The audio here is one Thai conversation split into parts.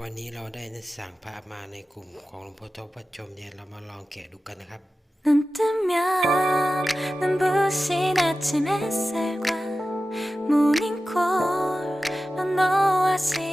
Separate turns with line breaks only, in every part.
วันนี้เราได้นักสั่งพระมาในกลุ่มของหลวงพ่อทบวัดชมเนี่ยเรามาลองแกะดูกันนะครับ
눈 뜨면 눈부신 아침 햇살과 모닝콜로 너와 시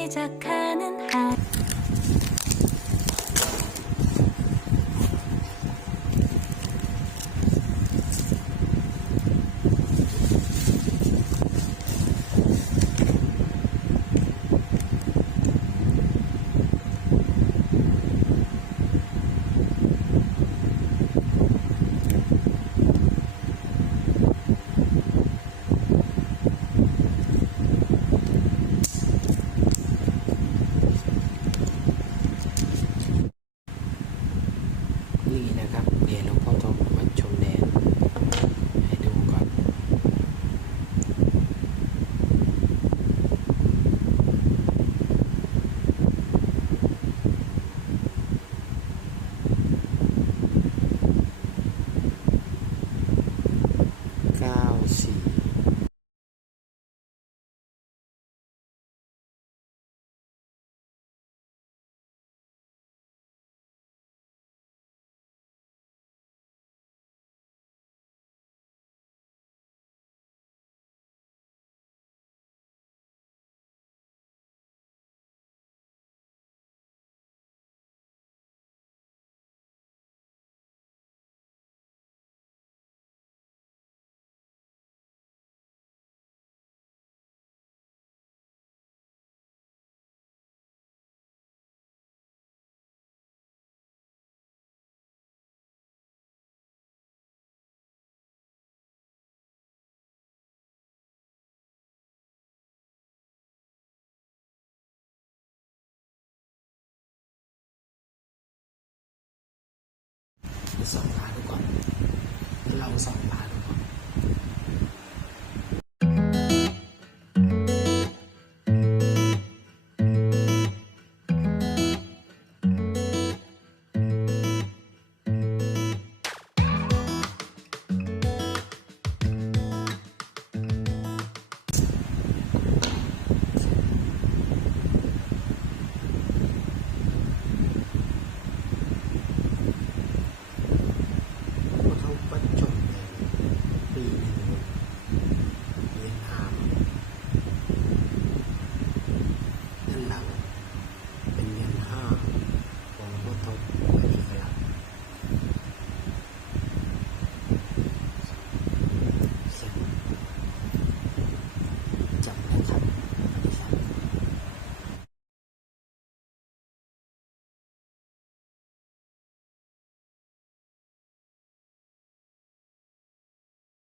สองตาดูก่อนเราสองล้าน